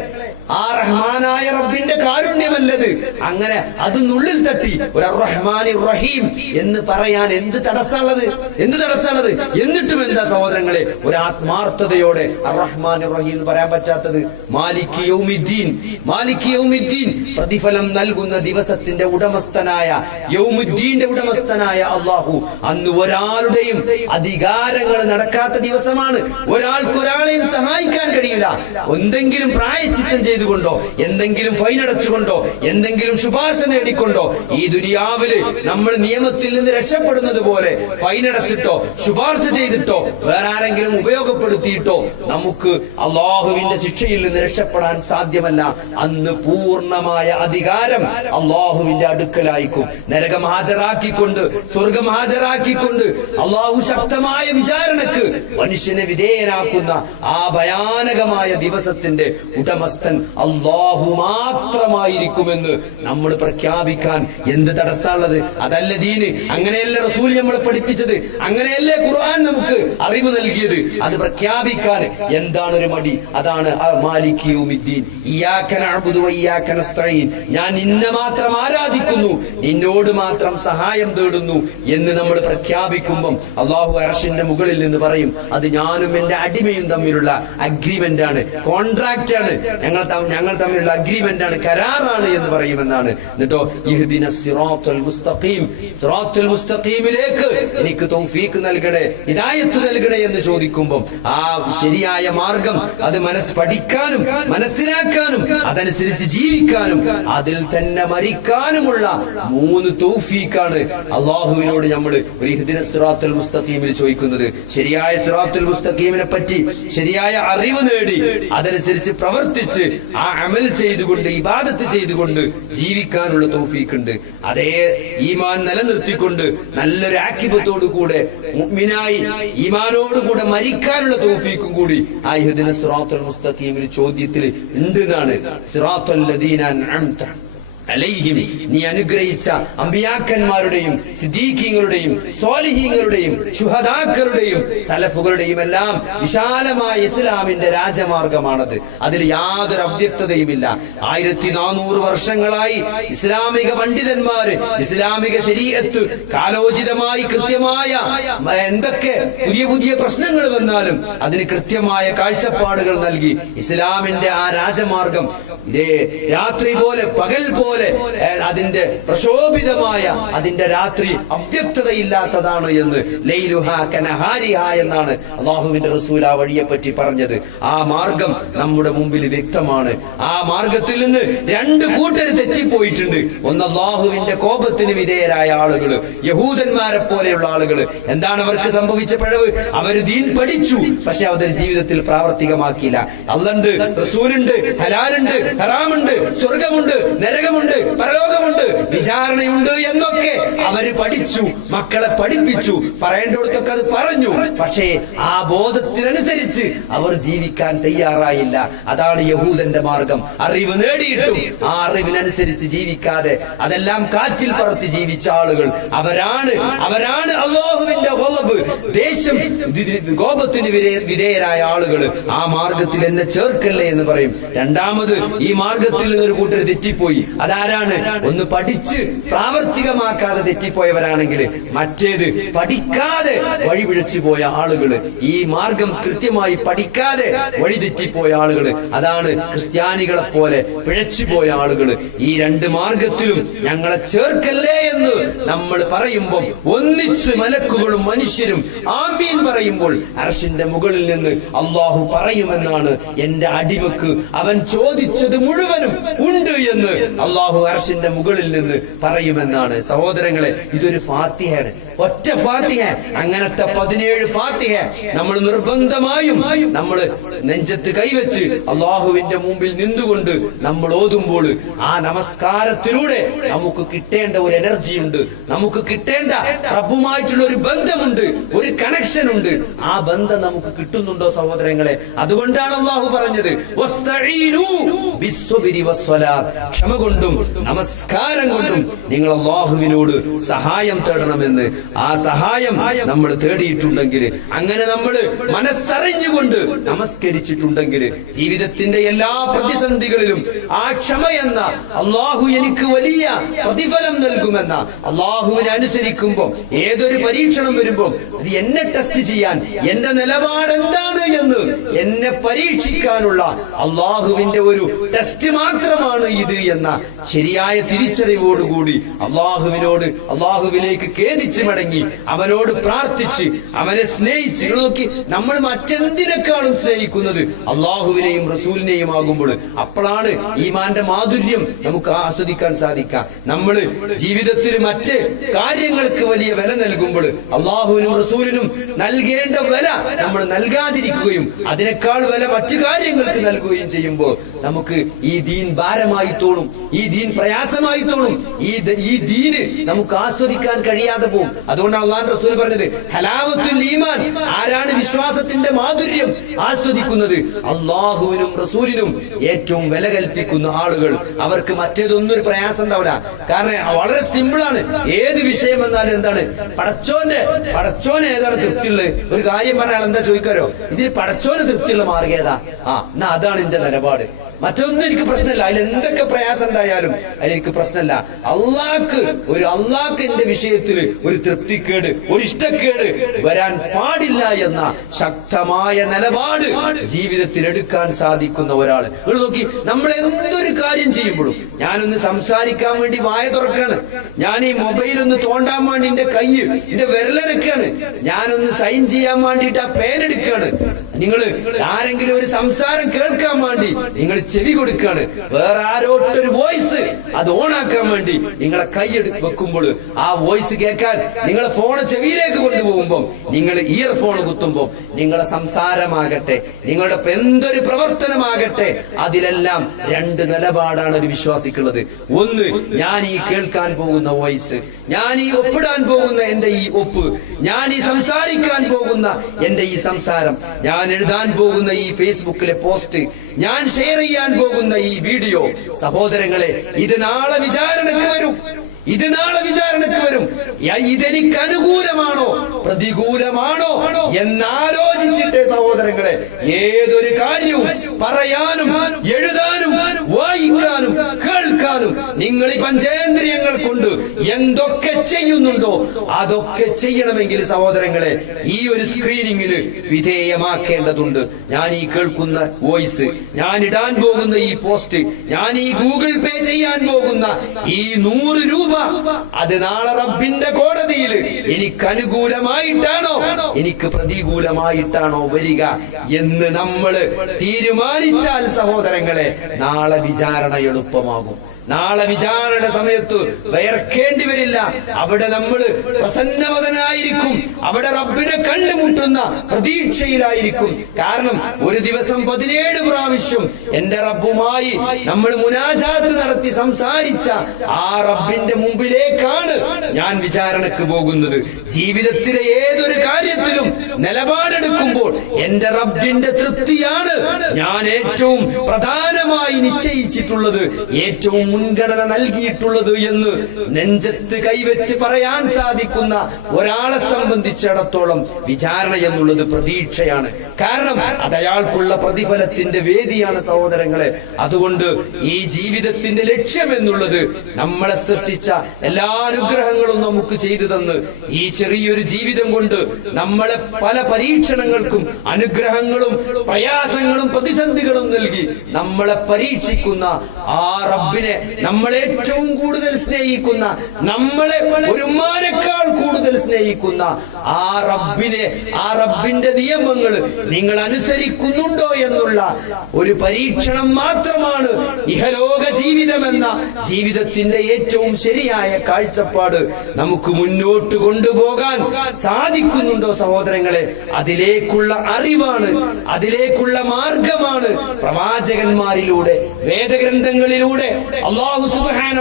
ആ റഹ്മാനായ റബ്ബിന്റെ കാരുണ്യമല്ലത്. അങ്ങനെ അത് നുള്ളിൽ തട്ടി ഒരു റഹ്മാൻ റഹീം എന്ന് പറയാൻ എന്ത് തടസ്സമുള്ളത്? എന്ത് തടസ്സമുള്ളത്? എന്നിട്ടും എന്താ സഹോദരങ്ങളെ ഒരു ആത്മാർത്ഥതയോടെ റഹ്മാൻ റഹീം എന്ന് പറയാൻ പറ്റാത്തത്? മാലിക് യൗമിദ്ദീൻ മാലിക് യൗമിദ്ദീൻ പ്രതിഫലം നൽകുന്ന ദിവസത്തിന്റെ ഉടമസ്ഥനായ യൗമുദ്ദീന്റെ ഉടമസ്ഥനായ അള്ളാഹു അന്ന് ഒരാളുടെയും അധികാരങ്ങൾ നടക്കാത്ത ദിവസമാണ്. ഒരാൾക്ക് ഒരാളെയും സഹായിക്കാൻ കഴിയില്ല. എന്തെങ്കിലും പ്രായച്ചിത്തം ചെയ്തുകൊണ്ടോ? എന്തെങ്കിലും ഫൈൻ അടച്ചുകൊണ്ടോ? എന്തെങ്കിലും ശുപാർശ നേടിക്കൊണ്ടോ? ഈ ദുനിയാവിൽ നമ്മൾ നിയമത്തിൽ നിന്ന് രക്ഷപ്പെടുന്നത് പോലെ ഫൈൻ അടച്ചിട്ടോ ശുപാർശ ചെയ്തിട്ടോ വേറെ ആരെങ്കിലും ഉപയോഗപ്പെടുത്തിയിട്ടോ നമുക്ക് അള്ളാഹുവിന്റെ ശിക്ഷയിൽ നിന്ന് രക്ഷപ്പെടാൻ സാധ്യമല്ല. അന്ന് പൂർണമായ അധികാരം അള്ളാഹുവിന്റെ അടുക്കലായിക്കും. നരകം ഹാജരാക്കിക്കൊണ്ട് സ്വർഗം ഹാജരാക്കിക്കൊണ്ട് അള്ളാഹു ശക്തമായ വിചാരണക്ക് മനുഷ്യനെ വിധേയനാക്കുന്ന ആ ഭയാനകമായ ദിവസത്തിന്റെ ഉടമസ്ഥൻ അള്ളാഹു മാത്രമായിരിക്കുമെന്ന് നമ്മൾ പ്രഖ്യാപിക്കാൻ എന്ത് തടസ്സമുള്ളത്? അതല്ല ദീന്. അങ്ങനെയല്ല റസൂൽ നമ്മൾ പഠിപ്പിച്ചത്? അങ്ങനെയല്ലേ ഖുർആൻ നമുക്ക് അറിവ് നൽകിയത്? അത് പ്രഖ്യാപിക്കാൻ എന്താണ് ഒരു മടി? അതാണ് ഞാൻ നിന്നെ മാത്രം ആരാധിക്കുന്നു. നിന്നോട് മാത്രം സഹായം തേടുന്നു എന്ന് നമ്മൾ പ്രഖ്യാപിക്കുമ്പം അള്ളാഹു അർഷിന്റെ മുകളിൽ നിന്ന് പറയും അത് ഞാനും എന്റെ അടിമയും തമ്മിലുള്ള അഗ്രിമെന്റ് ആണ്. കോൺട്രാക്റ്റ് ആണ്. ഞങ്ങൾ ഞങ്ങൾ തമ്മിലുള്ള അഗ്രിമെന്റ് ആണ് കരാറാണ് എന്ന് പറയുമെന്നാണ്. എന്നിട്ടോ ഇഹ്ദിന സിറാത്തുൽ മുസ്തഖീം സിറാത്തുൽ മുസ്തഖീമിലേക്ക് എനിക്ക് തൗഫീഖ് നൽകണേ ഹിദായത്ത് നൽകണേ എന്ന് ചോദിക്കുമ്പോൾ ആ ശരിയായ മാർഗം അത് മനസ്സ് പഠിക്കാനും മനസ്സിലാക്കാനും അതനുസരിച്ച് ജീവിക്കാനും അതിൽ തന്നെ മരിക്കാനുമുള്ള മൂന്ന് തൗഫീക്കാണ് അള്ളാഹുവിനോട് നമ്മൾ ഒരു ഇഹ്ദിന സിറാത്തുൽ മുസ്തഖീമിൽ ചോദിക്കുന്നത്. ശരിയായ സിറാത്തുൽ മുസ്തഖീമിനെ പറ്റി ശരിയായ അറിവ് നേടി അതനുസരിച്ച് പ്രവർത്തിച്ച് ആ അമൽ ചെയ്തുകൊണ്ട് ഇബാദത്ത് ചെയ്തുകൊണ്ട് ജീവിക്കാനുള്ള തോഫീക്കുണ്ട് അതേ ഈമാൻ നിലനിർത്തിക്കൊണ്ട് നല്ലൊരു ആക്കിബത്തോടു കൂടെ മുഅ്മിനായി ഈമാനോടുകൂടെ മരിക്കാനുള്ള തോഫീക്കും കൂടി ആ ഇഹദിന സിറാത്തുൽ മുസ്തഖീമിന് ചോദ്യത്തിൽ ഉണ്ട് എന്നാണ് സിറാത്തുൽ ലദീന അൻഅംത. അലൈഹിം നീ അനുഗ്രഹിച്ച അമ്പിയാക്കന്മാരുടെയും സിദ്ദീഖീങ്ങളുടെയും സ്വാലിഹീങ്ങളുടെയും ശുഹദാക്കളുടെയും സലഫുകളുടെയും എല്ലാം വിശാലമായ ഇസ്ലാമിന്റെ രാജമാർഗമാണത്. അതിൽ യാതൊരു അവ്യക്തതയുമില്ല. ആയിരത്തി നാനൂറ് വർഷങ്ങളായി ഇസ്ലാമിക പണ്ഡിതന്മാര് ഇസ്ലാമിക ശരീരത്ത് കാലോചിതമായി കൃത്യമായ എന്തൊക്കെ പുതിയ പുതിയ പ്രശ്നങ്ങൾ വന്നാലും അതിന് കൃത്യമായ കാഴ്ചപ്പാടുകൾ നൽകി ഇസ്ലാമിന്റെ ആ രാജമാർഗം. രാത്രി പോലെ പകൽ പോലെ ഏ, അതിന്റെ പ്രക്ഷോഭിതമായ അതിന്റെ രാത്രി അവ്യക്തതയില്ലാത്തതാണ് എന്ന് എന്നാണ് അള്ളാഹുവിന്റെ റസൂൽ ആ വഴിയെ പറ്റി പറഞ്ഞത്. ആ മാർഗം നമ്മുടെ മുമ്പിൽ വ്യക്തമാണ്. ആ മാർഗത്തിൽ നിന്ന് രണ്ട് കൂട്ടർ തെറ്റിപ്പോയിട്ടുണ്ട്. ഒന്ന് അള്ളാഹുവിന്റെ കോപത്തിന് വിധേയരായ ആളുകൾ യഹൂദന്മാരെ പോലെയുള്ള ആളുകൾ എന്താണ് അവർക്ക് സംഭവിച്ച പിഴവ്? അവർ ദീൻ പഠിച്ചു പക്ഷെ അവർ ജീവിതത്തിൽ പ്രാവർത്തികമാക്കിയില്ല. അല്ലുണ്ട് റസൂലുണ്ട് ഹലാലുണ്ട് ഹറാമുണ്ട് സ്വർഗമുണ്ട് നരകമുണ്ട് പരലോകമുണ്ട് വിചാരണയുണ്ട് എന്നൊക്കെ അവർ പഠിച്ചു മക്കളെ പഠിപ്പിച്ചു പറയേണ്ടിടത്തൊക്കെ അത് പറഞ്ഞു. പക്ഷേ ആ ബോധത്തിനനുസരിച്ച് അവർ ജീവിക്കാൻ തയ്യാറായില്ല. അതാണ് യഹൂദന്റെ മാർഗം. അറിവ് നേടിയിട്ടും ആ അറിവിനനുസരിച്ച് ജീവിക്കാതെ അതെല്ലാം കാറ്റിൽ പറത്തി ജീവിച്ച ആളുകൾ. അവരാണ് അവരാണ് അള്ളാഹുവിന്റെ ഹോബ് ദേശം കോപത്തിന് വിധേയരായ ആളുകൾ. ആ മാർഗത്തിൽ എന്നെ ചേർക്കല്ലേ എന്ന് പറയും. രണ്ടാമത് ഈ മാർഗത്തിൽ ഒരു കൂട്ടർ തെറ്റിപ്പോയി. അതാരാണ് ഒന്ന് പഠിച്ച് പ്രാവർത്തികമാക്കാതെ തെറ്റിപ്പോയവരാണെങ്കിൽ മറ്റേത് പഠിക്കാതെ വഴി പിഴച്ചു പോയ ആളുകൾ. ഈ മാർഗം കൃത്യമായി പഠിക്കാതെ വഴി തെറ്റിപ്പോയ ആളുകൾ. അതാണ് ക്രിസ്ത്യാനികളെ പോലെ പിഴച്ചുപോയ ആളുകൾ. ഈ രണ്ട് മാർഗത്തിലും ഞങ്ങളെ ചേർക്കല്ലേ എന്ന് നമ്മൾ പറയുമ്പോൾ ഒന്നിച്ച് മലക്കുകളും മനുഷ്യരും ആമീൻ പറയുമ്പോൾ അർഷിന്റെ മുകളിൽ നിന്ന് അള്ളാഹു പറയുമെന്നാണ് എന്റെ അടിമക്ക് അവൻ ചോദിച്ചത് മുഴുവനും ഉണ്ട് എന്ന് അള്ളാഹു അർഷിന്റെ മുകളിൽ നിന്ന് പറയുമെന്നാണ് സഹോദരങ്ങളെ ഇതൊരു ഫാത്തിഹയാണ്. ഒറ്റ ഫാത്തിഹ അങ്ങനത്തെ പതിനേഴ് ഫാത്തിഹ നമ്മൾ നിർബന്ധമായും നമ്മൾ നെഞ്ചത്ത് കൈവച്ച് അള്ളാഹുവിന്റെ മുമ്പിൽ നിന്നുകൊണ്ട് നമ്മൾ ഓതുമ്പോൾ ആ നമസ്കാരത്തിലൂടെ നമുക്ക് കിട്ടേണ്ട ഒരു എനർജി ഉണ്ട്. നമുക്ക് കിട്ടേണ്ട റബ്ബുമായിട്ടുള്ള ഒരു ബന്ധമുണ്ട് ഒരു കണക്ഷൻ ഉണ്ട്. ആ ബന്ധം നമുക്ക് കിട്ടുന്നുണ്ടോ സഹോദരങ്ങളെ? അതുകൊണ്ടാണ് അള്ളാഹു പറഞ്ഞത്. ക്ഷമ കൊണ്ടും നമസ്കാരം കൊണ്ടും നിങ്ങൾ അള്ളാഹുവിനോട് സഹായം തേടണമെന്ന് ആ സഹായം നമ്മൾ തേടിയിട്ടുണ്ടെങ്കിൽ അങ്ങനെ നമ്മൾ മനസ്സറിഞ്ഞുകൊണ്ട് നമസ്കരിച്ചിട്ടുണ്ടെങ്കിൽ ജീവിതത്തിന്റെ എല്ലാ പ്രതിസന്ധികളിലും ആ ക്ഷമ എന്ന അള്ളാഹു എനിക്ക് വലിയ പ്രതിഫലം നൽകുമെന്ന അള്ളാഹുവിനെ അനുസരിക്കുമ്പോൾ ഏതൊരു പരീക്ഷണം വരുമ്പോൾ അത് എന്നെ ടെസ്റ്റ് ചെയ്യാൻ എന്റെ നിലപാട് എന്താണ് എന്ന് എന്നെ പരീക്ഷിക്കാനുള്ള അള്ളാഹുവിന്റെ ഒരു ടെസ്റ്റ് മാത്രമാണ് ഇത് എന്ന ശരിയായ തിരിച്ചറിവോടുകൂടി അള്ളാഹുവിനോട് അള്ളാഹുവിലേക്ക് ഖേദിച്ച് മടങ്ങി അവനോട് പ്രാർത്ഥിച്ച് അവനെ സ്നേഹിച്ച്. നോക്കി നമ്മൾ മറ്റെന്തിനേക്കാളും സ്നേഹിക്കുന്നത് അള്ളാഹുവിനെയും റസൂലിനെയും ആകുമ്പോൾ. അപ്പോഴാണ് ഈമാന്റെ മാധുര്യം നമുക്ക് ആസ്വദിക്കാൻ സാധിക്കാം നമ്മൾ ജീവിതത്തിൽ മറ്റ് കാര്യങ്ങൾക്ക് വലിയ വില നൽകുമ്പോൾ അള്ളാഹുവിനും റസൂലിനും നൽകേണ്ട വില നമ്മൾ നൽകാതിരിക്കുകയും അതിനേക്കാൾ വില മറ്റു കാര്യങ്ങൾക്ക് നൽകുകയും ചെയ്യുമ്പോൾ നമുക്ക് ഈ ദീൻ ഭാരമായി തോന്നും ഈ ദീൻ പ്രയാസമായി തോന്നും ഈ ഈ ദീന് നമുക്ക് ആസ്വദിക്കാൻ കഴിയാതെ പോകും. അതുകൊണ്ട് അള്ളാഹു റസൂൽ പറഞ്ഞത് ഹലാവത്തുൽ ഈമാൻ ആരാണ് വിശ്വാസത്തിന്റെ മാധുര്യം ആസ്വദിക്കുന്നത്? അള്ളാഹുവിനും റസൂലിനും ഏറ്റവും വില കൽപ്പിക്കുന്ന ആളുകൾ. അവർക്ക് മറ്റേതൊന്നും ഒരു പ്രയാസം ഉണ്ടാവില്ല. കാരണം വളരെ സിമ്പിൾ ആണ്. ഏത് വിഷയം വന്നാലും എന്താണ്? പടച്ചോന്റെ പടച്ചോന് ഏതാണ് തൃപ്തിയുള്ളത്? ഒരു കാര്യം പറഞ്ഞാൽ എന്താ ചോദിക്കാരോ ഇതിൽ പടച്ചോന് തൃപ്തിയുള്ള മാർഗം ഏതാ? ആ എന്നാ അതാണ് എന്റെ നിലപാട്. മറ്റൊന്നും എനിക്ക് പ്രശ്നമില്ല. അതിൽ എന്തൊക്കെ പ്രയാസം ഉണ്ടായാലും അതിലെനിക്ക് പ്രശ്നമല്ല. അള്ളാക്ക് ഒരു അള്ളാക്ക് എന്റെ വിഷയത്തിൽ ഒരു തൃപ്തിക്കേട് ഒരു ഇഷ്ടക്കേട് വരാൻ പാടില്ല എന്ന ശക്തമായ നിലപാട് ജീവിതത്തിൽ എടുക്കാൻ സാധിക്കുന്ന ഒരാൾ നോക്കി നമ്മൾ എന്തൊരു കാര്യം ചെയ്യുമ്പോഴും ഞാനൊന്ന് സംസാരിക്കാൻ വേണ്ടി വായ തുറക്കാണ് ഞാൻ ഈ മൊബൈൽ ഒന്ന് തോണ്ടാൻ വേണ്ടി എന്റെ കൈ എന്റെ വിരലെടുക്കാണ്. ഞാനൊന്ന് സൈൻ ചെയ്യാൻ വേണ്ടിയിട്ട് ആ പേൻ എടുക്കാണ് നിങ്ങൾ ആരെങ്കിലും ഒരു സംസാരം കേൾക്കാൻ വേണ്ടി നിങ്ങൾ ചെവി കൊടുക്കാണ് വേറെ ആരോട്ടൊരു വോയിസ് അത് ഓണാക്കാൻ വേണ്ടി നിങ്ങളെ കൈ വെക്കുമ്പോൾ ആ വോയിസ് കേൾക്കാൻ നിങ്ങളെ ഫോണ് ചെവിയിലേക്ക് കൊണ്ടുപോകുമ്പോൾ നിങ്ങൾ ഇയർഫോൺ കുത്തുമ്പോൾ നിങ്ങളെ സംസാരമാകട്ടെ നിങ്ങളുടെ എന്തൊരു പ്രവർത്തനമാകട്ടെ അതിലെല്ലാം രണ്ട് നിലപാടാണ് ഒരു വിശ്വാസിക്കുള്ളത്. ഒന്ന് ഞാൻ ഈ കേൾക്കാൻ പോകുന്ന വോയിസ് ഞാൻ ഈ ഒപ്പിടാൻ പോകുന്ന എന്റെ ഈ ഒപ്പ് ഞാൻ ഈ സംസാരിക്കാൻ പോകുന്ന എന്റെ ഈ സംസാരം. ഞാൻ എഴുതാൻ പോകുന്ന ഈ ഫേസ്ബുക്കിലെ പോസ്റ്റ് ഞാൻ ഷെയർ ചെയ്യാൻ പോകുന്ന ഈ വീഡിയോ സഹോദരങ്ങളെ ഇത് നാളെ വിചാരണക്ക് വരും. ഇത് നാളെ വിചാരണക്ക് വരും. ഇതെനിക്ക് അനുകൂലമാണോ? പ്രതികൂലമാണോ? എന്നാലോചിച്ചിട്ടേ സഹോദരങ്ങളെ ഏതൊരു കാര്യവും പറയാനും എഴുതാനും നിങ്ങൾ ഈ പഞ്ചേന്ദ്രിയങ്ങൾ കൊണ്ട് എന്തൊക്കെ ചെയ്യുന്നുണ്ടോ അതൊക്കെ ചെയ്യണമെങ്കിൽ സഹോദരങ്ങളെ ഈ ഒരു സ്ക്രീനിങ്ങിന് വിധേയമാക്കേണ്ടതുണ്ട്. ഞാൻ ഈ കേൾക്കുന്ന വോയിസ് ഞാൻ ഇടാൻ പോകുന്ന ഈ പോസ്റ്റ് ഞാൻ ഈ ഗൂഗിൾ പേ ചെയ്യാൻ പോകുന്ന ഈ നൂറ് രൂപ അത് നാളെ റബ്ബിന്റെ കോടതിയിൽ എനിക്ക് അനുകൂലമായിട്ടാണോ എനിക്ക് പ്രതികൂലമായിട്ടാണോ വരിക എന്ന് നമ്മൾ തീരുമാനിച്ചാൽ സഹോദരങ്ങളെ നാളെ വിചാരണ എളുപ്പമാകും. നാളെ വിചാരണ സമയത്ത് വയർക്കേണ്ടി വരില്ല. അവിടെ നമ്മൾ പ്രസന്നവതനായിരിക്കും. അവിടെ റബ്ബിനെ കണ്ടുമുട്ടുന്ന പ്രതീക്ഷയിലായിരിക്കും. കാരണം ഒരു ദിവസം പതിനേഴ് പ്രാവശ്യം എന്റെ റബ്ബുമായി നമ്മൾ മുനാജാത്ത് നടത്തി സംസാരിച്ച ആ റബ്ബിന്റെ മുമ്പിലേക്കാണ് ഞാൻ വിചാരണക്ക് പോകുന്നത്. ജീവിതത്തിലെ ഏതൊരു കാര്യത്തിലും നിലപാടെടുക്കുമ്പോൾ എന്റെ റബ്ബിന്റെ തൃപ്തിയാണ് ഞാൻ ഏറ്റവും പ്രധാനമായി നിശ്ചയിച്ചിട്ടുള്ളത്. ഏറ്റവും മുൻഗണന നൽകിയിട്ടുള്ളത് എന്ന് നെഞ്ചത്ത് കൈവച്ച് പറയാൻ സാധിക്കുന്ന ഒരാളെ സംബന്ധിച്ചിടത്തോളം വിചാരണ എന്നുള്ളത് പ്രതീക്ഷയാണ്. കാരണം അത് അയാൾക്കുള്ള പ്രതിഫലത്തിന്റെ വേദിയാണ് സഹോദരങ്ങളെ. അതുകൊണ്ട് ഈ ജീവിതത്തിന്റെ ലക്ഷ്യം എന്നുള്ളത് നമ്മളെ സൃഷ്ടിച്ച എല്ലാ അനുഗ്രഹങ്ങളും നമുക്ക് ചെയ്തു തന്ന് ഈ ചെറിയൊരു ജീവിതം കൊണ്ട് നമ്മളെ പല പരീക്ഷണങ്ങൾക്കും അനുഗ്രഹങ്ങളും പ്രയാസങ്ങളും പ്രതിസന്ധികളും നൽകി നമ്മളെ പരീക്ഷിക്കുന്ന ആ റബ്ബിനെ നമ്മളെ ഏറ്റവും കൂടുതൽ സ്നേഹിക്കുന്ന നമ്മളെ ഒരുമാനേക്കാൾ കൂടുതൽ സ്നേഹിക്കുന്ന ആ റബ്ബിനെ ആ റബ്ബിന്റെ നിയമങ്ങൾ നിങ്ങൾ അനുസരിക്കുന്നുണ്ടോ എന്നുള്ള ഒരു പരീക്ഷണം മാത്രമാണ് ഇഹലോക ജീവിതമെന്ന ജീവിതത്തിന്റെ ഏറ്റവും ശരിയായ കാഴ്ചപ്പാട് നമുക്ക് മുന്നോട്ട് കൊണ്ടുപോകാൻ സാധിക്കുന്നുണ്ടോ സഹോദരങ്ങളെ? അതിലേക്കുള്ള അറിവാണ് അതിലേക്കുള്ള മാർഗമാണ് പ്രവാചകന്മാരിലൂടെ വേദഗ്രന്ഥങ്ങളിലൂടെ അള്ളാഹു സുബാന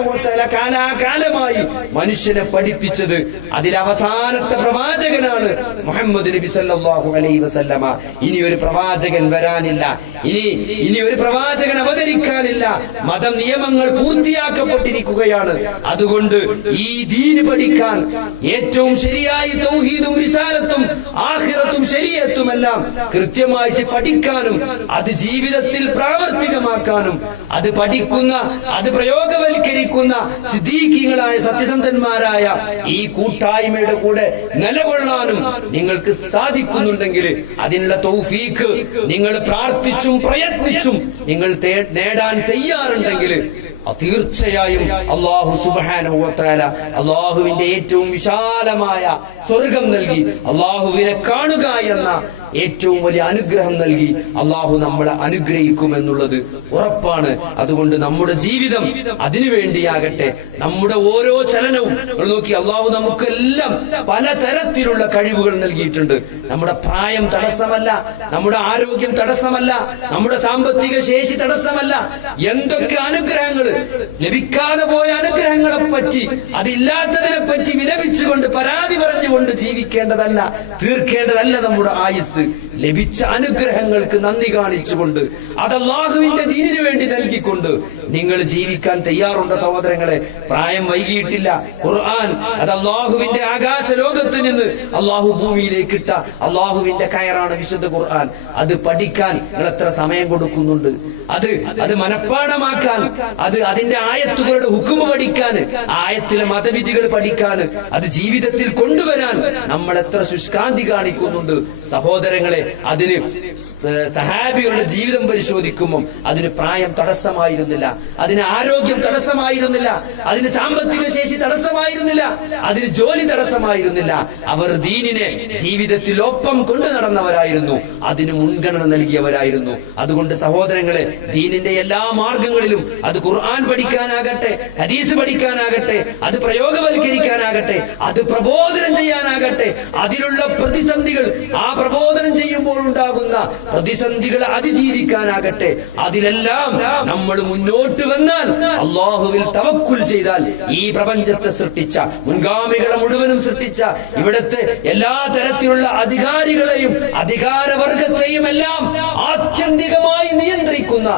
കാലാകാലമായി മനുഷ്യനെ പഠിപ്പിച്ചത് അതിൽ അവസാനത്തെ പ്രവാചകനാണ് മുഹമ്മദ് നബി സല്ലല്ലാഹു അലൈഹി വസല്ലമ. ഇനി ഒരു പ്രവാചകൻ വരാനില്ല. ഇനി ഇനി ഒരു പ്രവാചകൻ അവതരിക്കാനില്ല. മതം നിയമങ്ങൾ പൂർത്തിയാക്കപ്പെട്ടിരിക്കുകയാണ്. അതുകൊണ്ട് ഈ ദീന് പഠിക്കാൻ ഏറ്റവും ശരിയായി തൗഹീദും റിസാലത്തും ആഖിറത്തും ശരീഅത്തുമെല്ലാം കൃത്യമായിട്ട് പഠിക്കാനും അത് ജീവിതത്തിൽ പ്രാവർത്തികമാക്കാനും അത് പഠിക്കുന്ന അത് പ്രയോഗവൽക്കരിക്കുന്ന സിദ്ധീകങ്ങളായ സത്യസന്ധന്മാരായ ഈ കൂട്ടായ്മയുടെ കൂടെ നിലകൊള്ളാനും നിങ്ങൾക്ക് സാധിക്കുന്നുണ്ടെങ്കിൽ അതിനുള്ള തൗഫീഖ് നിങ്ങൾ പ്രാർത്ഥിച്ചും പ്രയത്നിച്ചും നിങ്ങൾ നേടാൻ തയ്യാറുണ്ടെങ്കിൽ തീർച്ചയായും അള്ളാഹു സുബാനുവത്താല അള്ളാഹുവിന്റെ ഏറ്റവും വിശാലമായ സ്വർഗം നൽകി അള്ളാഹുവിനെ കാണുക എന്ന ഏറ്റവും വലിയ അനുഗ്രഹം നൽകി അള്ളാഹു നമ്മളെ അനുഗ്രഹിക്കുമെന്നുള്ളത് ഉറപ്പാണ്. അതുകൊണ്ട് നമ്മുടെ ജീവിതം അതിനു വേണ്ടിയാകട്ടെ. നമ്മുടെ ഓരോ ചലനവും നോക്കി അള്ളാഹു നമുക്കെല്ലാം പലതരത്തിലുള്ള കഴിവുകൾ നൽകിയിട്ടുണ്ട്. നമ്മുടെ പ്രായം തടസ്സമല്ല നമ്മുടെ ആരോഗ്യം തടസ്സമല്ല നമ്മുടെ സാമ്പത്തിക ശേഷി തടസ്സമല്ല. എന്തൊക്കെ അനുഗ്രഹങ്ങൾ? ലഭിക്കാതെ പോയ അനുഗ്രഹങ്ങളെ പറ്റി അതില്ലാത്തതിനെ പറ്റി വിലപിച്ചുകൊണ്ട് പരാതി പറഞ്ഞുകൊണ്ട് ജീവിക്കേണ്ടതല്ല തീർക്കേണ്ടതല്ല നമ്മുടെ ആയുസ് ലഭിച്ച അനുഗ്രഹങ്ങൾക്ക് നന്ദി കാണിച്ചുകൊണ്ട് അത് അള്ളാഹുവിന്റെ ദീനിനു വേണ്ടി നൽകിക്കൊണ്ട് നിങ്ങൾ ജീവിക്കാൻ തയ്യാറുണ്ട് സഹോദരങ്ങളെ. പ്രായം വൈകിയിട്ടില്ല. ഖുർആൻ അത് അള്ളാഹുവിന്റെ ആകാശ ലോകത്ത് നിന്ന് അള്ളാഹു ഭൂമിയിലേക്ക് ഇട്ട അള്ളാഹുവിന്റെ കയറാണ് വിശുദ്ധ ഖുർആൻ. അത് പഠിക്കാൻ നിങ്ങൾ എത്ര സമയം കൊടുക്കുന്നുണ്ട്? അത് അത് മനഃപ്പാടമാക്കാൻ അത് അതിന്റെ ആയത്തുകളുടെ ഹുക്കുമ പഠിക്കാൻ ആയത്തിലെ മതവിധികൾ പഠിക്കാൻ അത് ജീവിതത്തിൽ കൊണ്ടുവരാൻ നമ്മൾ എത്ര ശുഷ്കാന്തി കാണിക്കുന്നുണ്ട്. സഹോദരങ്ങളെ അതിന് സഹാബികളുടെ ജീവിതം പരിശോധിക്കുമ്പോൾ അതിന് പ്രായം തടസ്സമായിരുന്നില്ല. അതിന് ആരോഗ്യം തടസ്സമായിരുന്നില്ല. അതിന് സാമ്പത്തിക ശേഷി തടസ്സമായിരുന്നില്ല. അതിന് ജോലി തടസ്സമായിരുന്നില്ല. അവർ ദീനിനെ ജീവിതത്തിൽ ഒപ്പം കൊണ്ടു നടന്നവരായിരുന്നു. അതിന് മുൻഗണന നൽകിയവരായിരുന്നു. അതുകൊണ്ട് സഹോദരങ്ങളെ ദീനിന്റെ എല്ലാ മാർഗങ്ങളിലും അത് ഖുർആൻ പഠിക്കാനാകട്ടെ ഹദീസ് പഠിക്കാനാകട്ടെ അത് പ്രയോഗവൽക്കരിക്കാനാകട്ടെ അത് പ്രബോധനം ചെയ്യാനാകട്ടെ അതിലുള്ള പ്രതിസന്ധികൾ ആ പ്രബോധനം ചെയ്യുമ്പോൾ ഉണ്ടാകുന്ന പ്രതിസന്ധികളെ അതിജീവിക്കാനാകട്ടെ. അതിലെല്ലാം നമ്മൾ മുന്നോട്ട് വന്നാൽ അള്ളാഹുവിൽ തവക്കുൽ ചെയ്താൽ ഈ പ്രപഞ്ചത്തെ സൃഷ്ടിച്ച മുൻഗാമികളെ മുഴുവനും സൃഷ്ടിച്ച ഇവിടുത്തെ എല്ലാ തരത്തിലുള്ള അധികാരികളെയും അധികാരവർഗത്തെയും എല്ലാം ആത്യന്തികമായി നിയന്ത്രിക്കുന്ന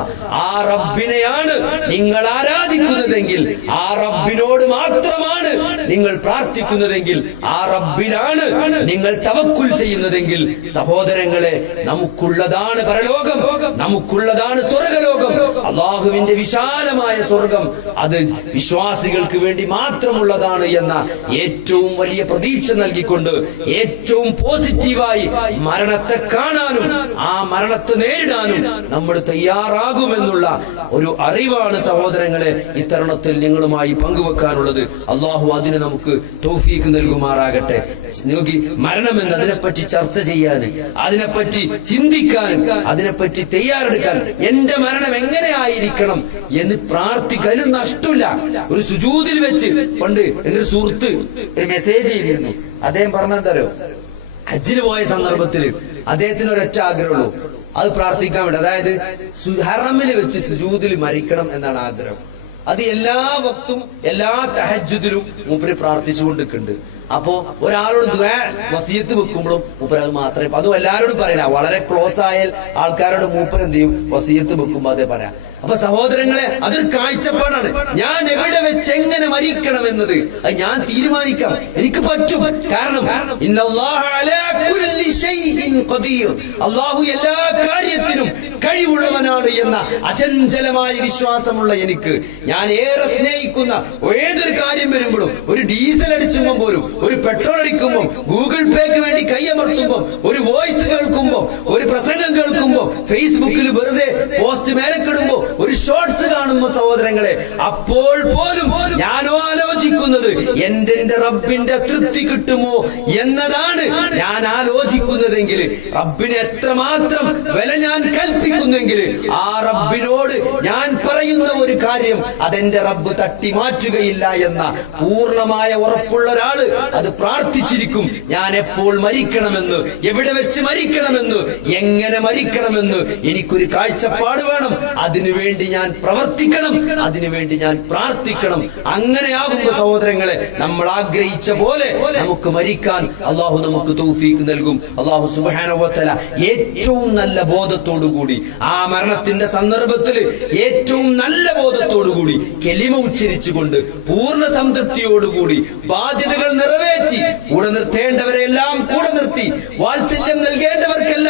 ആ റബ്ബിനെയാണ് നിങ്ങൾ ആരാധിക്കുന്നതെങ്കിൽ ആ റബ്ബിനോട് മാത്രമാണ് നിങ്ങൾ പ്രാർത്ഥിക്കുന്നതെങ്കിൽ ആ റബ്ബിലാണ് നിങ്ങൾ തവക്കുൽ ചെയ്യുന്നതെങ്കിൽ സഹോദരങ്ങളെ നമുക്കുള്ളതാണ് പരലോകം നമുക്കുള്ളതാണ് സ്വർഗലോകം. അള്ളാഹുവിന്റെ വിശാലമായ സ്വർഗം അത് വിശ്വാസികൾക്ക് വേണ്ടി മാത്രമുള്ളതാണ് എന്ന ഏറ്റവും വലിയ പ്രതീക്ഷ നൽകിക്കൊണ്ട് ഏറ്റവും പോസിറ്റീവായി മരണത്തെ കാണാനും ആ മരണത്തെ നേരിടാനും നമ്മൾ തയ്യാറാകുമെന്നുള്ള ഒരു അറിവാണ് സഹോദരങ്ങളെ ഇത്തരണത്തിൽ നിങ്ങളുമായി പങ്കുവെക്കാനുള്ളത്. അള്ളാഹു അതിന് നമുക്ക് തോഫീക്ക് നൽകുമാറാകട്ടെ. നോക്കി മരണമെന്ന് അതിനെപ്പറ്റി ചർച്ച ചെയ്യാൻ അതിനെപ്പറ്റി ചിന്തിക്കാൻ അതിനെപ്പറ്റി തയ്യാറെടുക്കാൻ എന്റെ മരണം എങ്ങനെ ആയിരിക്കണം എന്ന് പ്രാർത്ഥിക്കാൻ അതിന് നഷ്ടമില്ല. ഒരു സുജൂതിൽ വെച്ച് പണ്ട് എന്റെ ഒരു സുഹൃത്ത് ഒരു മെസ്സേജ് ചെയ്തിരുന്നു. അദ്ദേഹം പറഞ്ഞെന്താരോ ഹജ്ജിന് പോയ സന്ദർഭത്തിൽ അദ്ദേഹത്തിന് ഒരൊറ്റ ആഗ്രഹമുള്ളൂ. അത് പ്രാർത്ഥിക്കാൻ വേണ്ടി. അതായത് ഹറമിൽ വെച്ച് സുജൂതിൽ മരിക്കണം എന്നാണ് ആഗ്രഹം. അത് എല്ലാ വക്തും എല്ലാ തഹജ്ജുദിലും മൂപ്പര് പ്രാർത്ഥിച്ചുകൊണ്ടിരിക്കുന്നുണ്ട്. അപ്പോ ഒരാളോട് വസീയത്ത് വെക്കുമ്പോഴും മൂപ്പര് അത് മാത്രമേ അതും എല്ലാവരോടും പറയില്ല വളരെ ക്ലോസ് ആയാൽ ആൾക്കാരോട് മൂപ്പർ എന്ത് ചെയ്യും? വസീയത്ത് വെക്കുമ്പോ അതേ പറയാം. അപ്പൊ സഹോദരങ്ങളെ അതൊരു കാഴ്ചപ്പാടാണ്. ഞാൻ എവിടെ വെച്ച് എങ്ങനെ മരിക്കണം എന്നത് അത് ഞാൻ തീരുമാനിക്കാം. എനിക്ക് പറ്റും. കാരണം അള്ളാഹു എല്ലാ കാര്യത്തിനും കഴിവുള്ളവനാണ് എന്ന അചഞ്ചലമായ വിശ്വാസമുള്ള എനിക്ക്. ഞാൻ ഏറെ സ്നേഹിക്കുന്ന ഏതൊരു കാര്യം വരുമ്പോഴും ഒരു ഡീസൽ അടിച്ചുമ്പോൾ പോലും ഒരു പെട്രോൾ അടിക്കുമ്പോൾ ഗൂഗിൾ പേക്ക് വേണ്ടി കൈയമർത്തുമ്പോൾ ഒരു വോയിസ് കേൾക്കുമ്പോൾ ഒരു പ്രസംഗം കേൾക്കുമ്പോൾ ഫേസ്ബുക്കിൽ വെറുതെ പോസ്റ്റ് മേലക്കിടുമ്പോൾ ഒരു ഷോർട്സ് കാണുമ്പോൾ സഹോദരങ്ങളെ അപ്പോൾ പോലും ഞാനോ ആലോചിക്കുന്നത് എന്റെ റബ്ബിന്റെ തൃപ്തി കിട്ടുമോ എന്നതാണ് ഞാൻ ആലോചിക്കുന്നതെങ്കിൽ റബ്ബിന് എത്രമാത്രം വില ഞാൻ കൽപ്പിക്കുന്നെങ്കിൽ ആ റബ്ബിനോട് ഞാൻ പറയുന്ന ഒരു കാര്യം അതെന്റെ റബ്ബ് തട്ടി മാറ്റുകയില്ല എന്ന പൂർണമായ ഉറപ്പുള്ള ഒരാൾ അത് പ്രാർത്ഥിച്ചിരിക്കും. ഞാൻ എപ്പോൾ മരിക്കണമെന്ന് എവിടെ വെച്ച് മരിക്കണമെന്ന് എങ്ങനെ മരിക്കണമെന്ന് എനിക്കൊരു കാഴ്ചപ്പാട് വേണം. അതിനുവേണ്ടി ഞാൻ പ്രവർത്തിക്കണം അതിനുവേണ്ടി ഞാൻ പ്രാർത്ഥിക്കണം. അങ്ങനെയാകുമ്പോ സഹോദരങ്ങളെ നമ്മൾ ആഗ്രഹിച്ച പോലെ നമുക്ക് മരിക്കാൻ അള്ളാഹു നമുക്ക് തൗഫീക്ക് നൽകും. അള്ളാഹു സുബാനോത്തല ഏറ്റവും നല്ല ബോധത്തോടു കൂടി ആ മരണത്തിന്റെ സന്ദർഭത്തിൽ ഏറ്റവും നല്ല ബോധത്തോടു കൂടി കെലിമ ഉച്ചരിച്ചുകൊണ്ട് പൂർണ സംതൃപ്തിയോടുകൂടി ബാധ്യതകൾ നിറവേറ്റി കൂടെ നിർത്തേണ്ടവരെല്ലാം കൂടെ നിർത്തി വാത്സല്യം നൽകേണ്ടവർക്കെല്ലാം